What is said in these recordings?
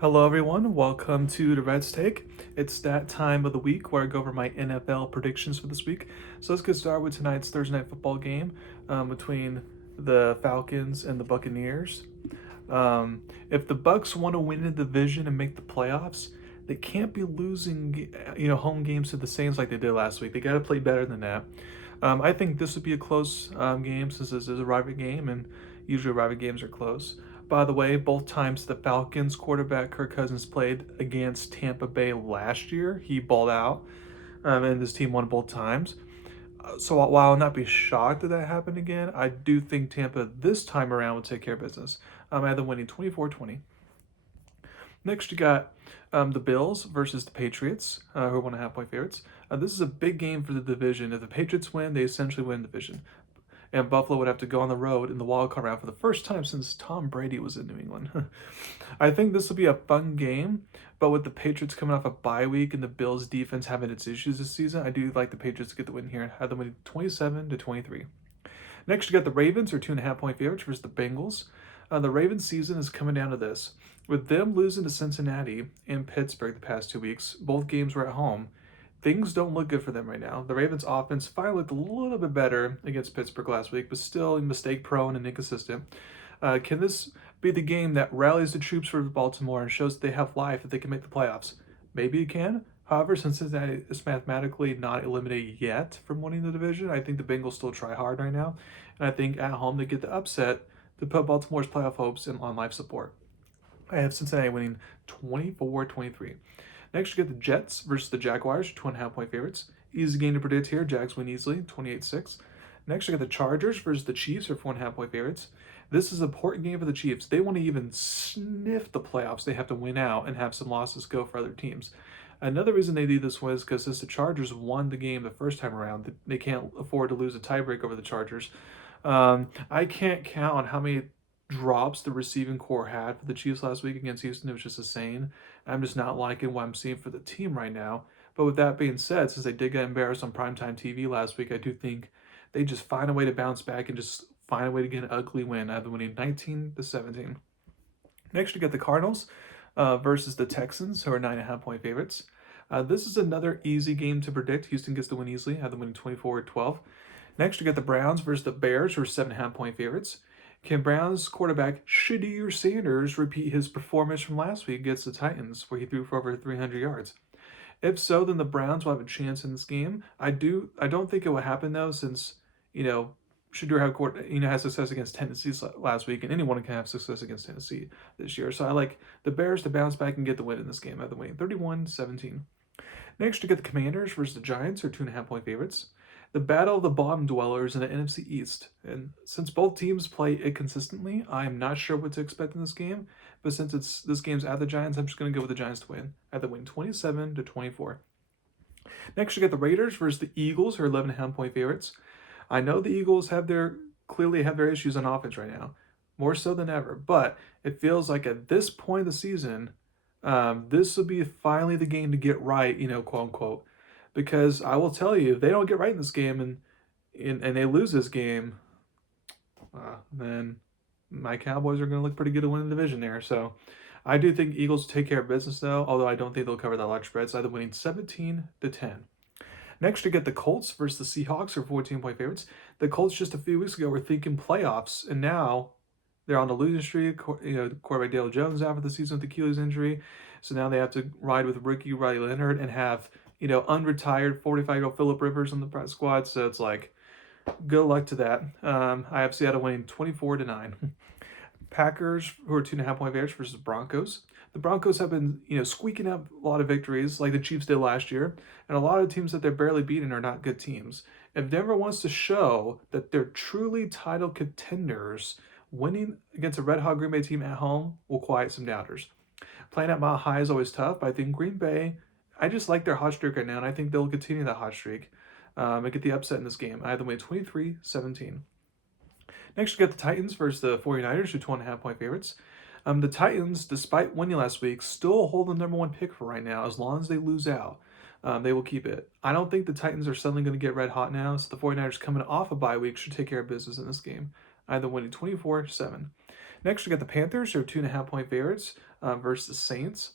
Hello, everyone. Welcome to Durrett's Take. It's that time of the week where I go over my NFL predictions for this week. So let's get started with tonight's Thursday night football game between the Falcons and the Buccaneers. If the Bucks want to win the division and make the playoffs, they can't be losing, home games to the Saints like they did last week. They got to play better than that. I think this would be a close game since this is a rivalry game, and usually rivalry games are close. By the way, both times the Falcons quarterback Kirk Cousins played against Tampa Bay last year, he balled out, and his team won both times. So while I'll not be shocked that that happened again, I do think Tampa this time around will take care of business. I have them winning 24-20. Next, you got the Bills versus the Patriots, who are 1.5 point favorites. This is a big game for the division. If the Patriots win, they essentially win the division. And Buffalo would have to go on the road in the wild card round for the first time since Tom Brady was in New England. I think this will be a fun game, but with the Patriots coming off a bye week and the Bills' defense having its issues this season, I do like the Patriots to get the win here. Have them win 27-23. Next, you got the Ravens, or 2.5 point favorites versus the Bengals. The Ravens season is coming down to this. With them losing to Cincinnati and Pittsburgh the past 2 weeks, both games were at home. Things don't look good for them right now. The Ravens offense finally looked a little bit better against Pittsburgh last week, but still mistake prone and inconsistent. Can this be the game that rallies the troops for Baltimore and shows that they have life, that they can make the playoffs? Maybe it can. However, since Cincinnati is mathematically not eliminated yet from winning the division, I think the Bengals still try hard right now. And I think at home they get the upset to put Baltimore's playoff hopes on life support. I have Cincinnati winning 24-23. Next, you get the Jets versus the Jaguars, 2.5 point favorites. Easy game to predict here. Jags win easily, 28-6. Next, you got the Chargers versus the Chiefs, are 4.5 point favorites. This is an important game for the Chiefs. They want to even sniff the playoffs. They have to win out and have some losses go for other teams. Another reason they do this was because since the Chargers won the game the first time around, they can't afford to lose a tiebreak over the Chargers. I can't count on how many drops the receiving core had for the Chiefs last week against Houston. It was just insane. I'm just not liking what I'm seeing for the team right now. But with that being said, since they did get embarrassed on primetime TV last week, I do think they just find a way to bounce back and just find a way to get an ugly win. I have them winning 19-17. Next, you get the Cardinals versus the Texans, who are 9.5 point favorites. This is another easy game to predict. Houston gets the win easily. I have them winning 24-12. Next, you get the Browns versus the Bears, who are 7.5 point favorites. Can Browns quarterback Shadir Sanders repeat his performance from last week against the Titans, where he threw for over 300 yards? If so, then the Browns will have a chance in this game. I don't think it will happen though, since you know Shadur had success against Tennessee last week, and anyone can have success against Tennessee this year. So I like the Bears to bounce back and get the win in this game. I have the winning 31-17. Next, you get the Commanders versus the Giants, who are 2.5 point favorites. The battle of the bottom dwellers in the NFC East. And since both teams play it consistently, I'm not sure what to expect in this game. But since this game's at the Giants, I'm just going to go with the Giants to win. I have the win 27-24. Next, you get the Raiders versus the Eagles, who are 11.5 point favorites. I know the Eagles clearly have their issues on offense right now, more so than ever. But it feels like at this point of the season, this will be finally the game to get right, quote unquote. Because I will tell you, if they don't get right in this game and they lose this game, then my Cowboys are going to look pretty good to win the division there. So I do think Eagles take care of business though, although I don't think they'll cover that large spread. So either winning 17-10. Next, you get the Colts versus the Seahawks, who are 14 point favorites. The Colts just a few weeks ago were thinking playoffs, and now they're on the losing streak. Quarterback Dale Jones out for the season with Achilles injury, so now they have to ride with rookie Riley Leonard and have unretired 45-year-old Philip Rivers on the press squad. So it's like, good luck to that. I have Seattle winning 24-9. Packers, who are 2.5 point favorites versus Broncos. The Broncos have been, squeaking out a lot of victories like the Chiefs did last year, and a lot of teams that they're barely beating are not good teams. If Denver wants to show that they're truly title contenders, winning against a red hot Green Bay team at home will quiet some doubters. Playing at Mile High is always tough, but I think Green Bay, I just like their hot streak right now, and I think they'll continue that hot streak and get the upset in this game. I have them win 23-17. Next, you got the Titans versus the 49ers, who are 2.5 point favorites. The Titans, despite winning last week, still hold the number one pick for right now. As long as they lose out, they will keep it. I don't think the Titans are suddenly going to get red hot now, so the 49ers coming off a bye week should take care of business in this game. Either winning 24-7. Next, we got the Panthers, who are 2.5 point favorites versus the Saints.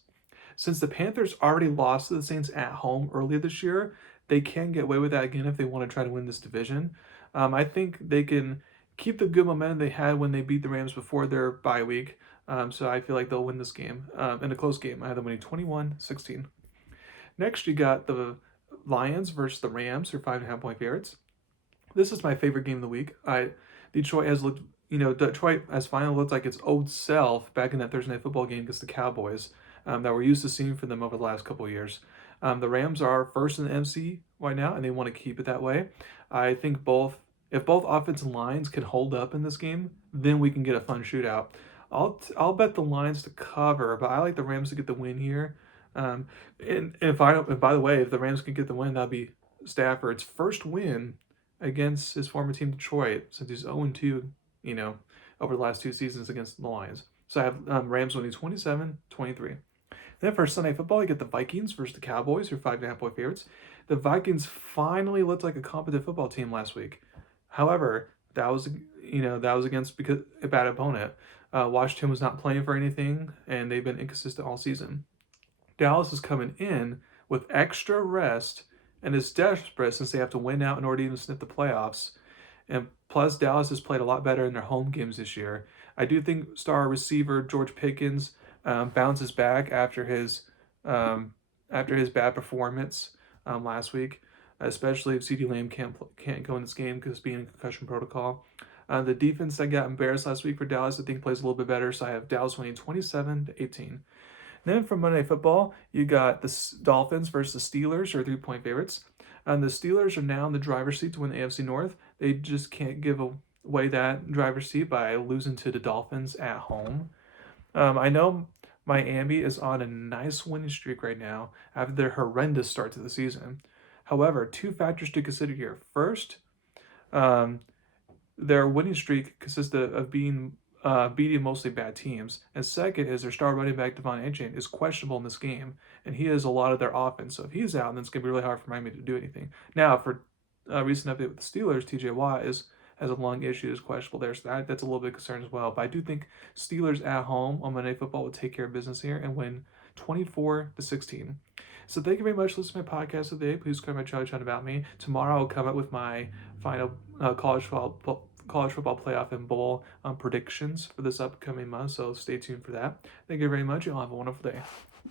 Since the Panthers already lost to the Saints at home earlier this year, they can get away with that again if they want to try to win this division. I think they can keep the good momentum they had when they beat the Rams before their bye week. So I feel like they'll win this game in a close game. I have them winning 21-16. Next, you got the Lions versus the Rams, who are 5.5 point favorites. This is my favorite game of the week. Detroit has looked, Detroit has finally looked like its old self back in that Thursday night football game against the Cowboys that we're used to seeing from them over the last couple of years. The Rams are first in the MC right now, and they want to keep it that way. I think if both offensive lines can hold up in this game, then we can get a fun shootout. I'll bet the Lions to cover, but I like the Rams to get the win here. And by the way, if the Rams can get the win, that'd be Stafford's first win against his former team Detroit since he's 0-2, over the last two seasons against the Lions. So I have Rams winning 27-23. Then for Sunday football, you get the Vikings versus the Cowboys, who are 5.5 point favorites. The Vikings finally looked like a competent football team last week. However, that was against because a bad opponent. Washington was not playing for anything, and they've been inconsistent all season. Dallas is coming in with extra rest and is desperate since they have to win out in order to even sniff the playoffs. And plus, Dallas has played a lot better in their home games this year. I do think star receiver George Pickens bounces back after his bad performance last week, especially if CeeDee Lamb can't go in this game because being in concussion protocol. The defense that got embarrassed last week for Dallas, I think, plays a little bit better. So I have Dallas winning 27-18. Then from Monday Night Football, you got the Dolphins versus the Steelers, who are 3 point favorites. And the Steelers are now in the driver's seat to win the AFC North. They just can't give away that driver's seat by losing to the Dolphins at home. I know Miami is on a nice winning streak right now after their horrendous start to the season. However, two factors to consider here. First, their winning streak consists of beating mostly bad teams. And second is their star running back Devon Achane is questionable in this game, and he has a lot of their offense. So if he's out, then it's going to be really hard for Miami to do anything. Now, for a recent update with the Steelers, TJ Watt has a lung issue, is questionable there, so that's a little bit concerned as well. But I do think Steelers at home on Monday Night Football will take care of business here and win 24-16. So thank you very much for listening to my podcast today. Please subscribe to my channel, Chat About Me. Tomorrow I'll come up with my final college football playoff and bowl predictions for this upcoming month, so stay tuned for that. Thank you very much. You'll have a wonderful day.